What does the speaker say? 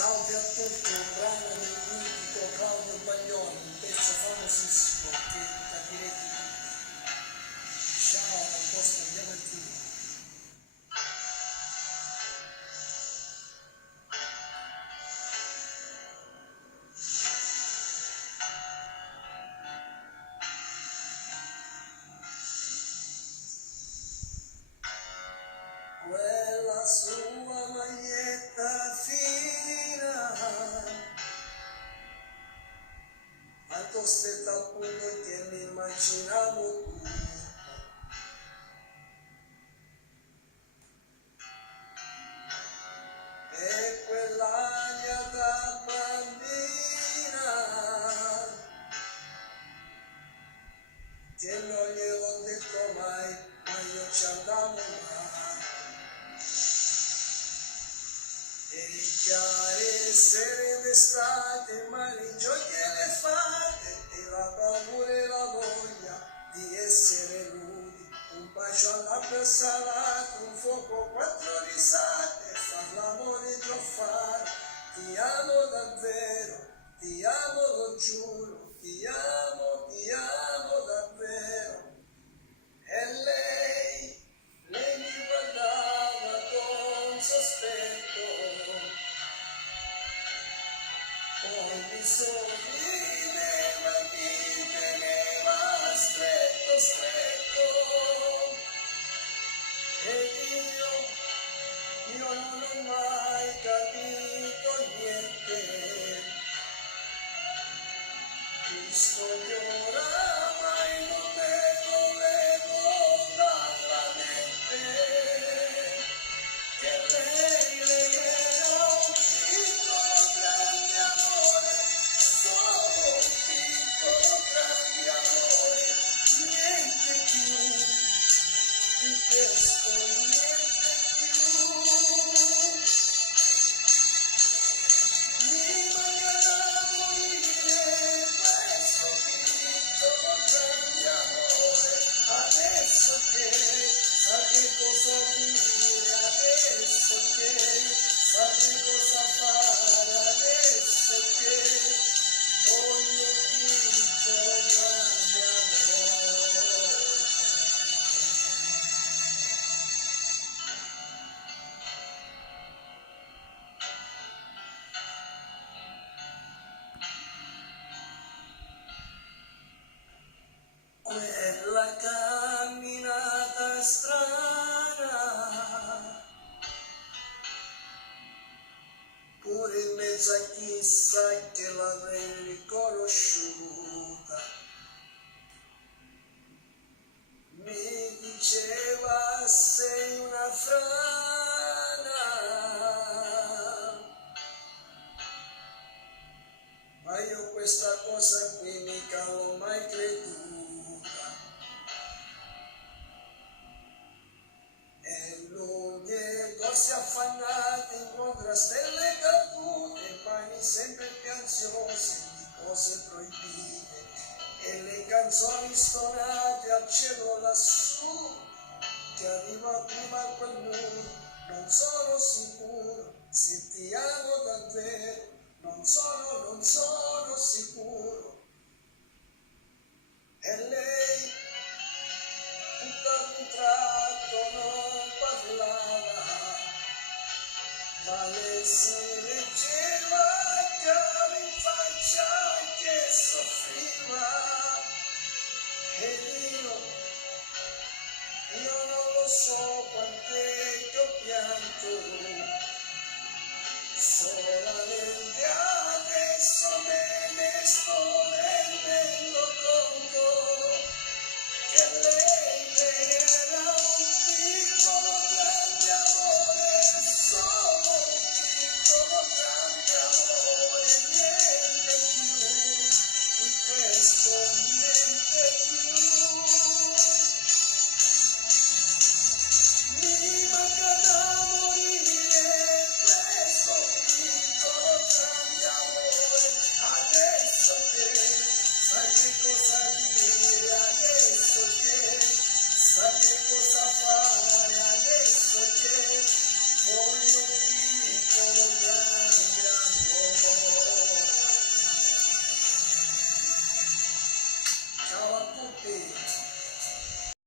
Salve a tutti, un brano del mitico Claudio Baglioni, un pezzo famosissimo che capirete tutti. Ciao, dal vostro Diamantino. Quella sua maglietta fina, tanto stretta al punto che mi immaginavo tu. E quell'aria da bambina, che non gliel'ho detto mai, ma io ci andavo mai. E il chiare sere d'estate, mani giochi e le fate, e la paura e la voglia di essere nudi, un bacio alla labbra salato, un fuoco, quattro risate, far l'amore già fare, ti amo davvero, ti amo, lo giuro, ti amo davvero. E lei mi guardava con sospetto, poi mi sorrideva e mi teneva stretto, stretto. E io non ho mai capito niente, visto che oramai non me lo levo dalla mente, che lei era un piccolo grande amore, solo un piccolo grande amore, niente più di questo, niente più. Mi mancherà morire questo piccolo grande amore, adesso che sa che cosa dire, adesso che sa che cosa fare, adesso che voglio un piccolo grande amore. Quella camminata strana, pure in mezzo a chissà che l'avrei riconosciuta, mi diceva sei una frana, ma io questa cosa qui mica l'ho mai creduta. E lunghe corse affannate incontra stelle cadute, pani sempre più ansiose di cose proibite, e le canzoni stonate al cielo lassù, che arriva prima a quel muro, non sono sicuro se ti amo davvero, non sono sicuro. E lei tutto ad un tratto non parlava, ma le si leggeva chiaro in faccia che soffriva. E io non lo so quant'è che ho pianto, solamente adesso me ne sto E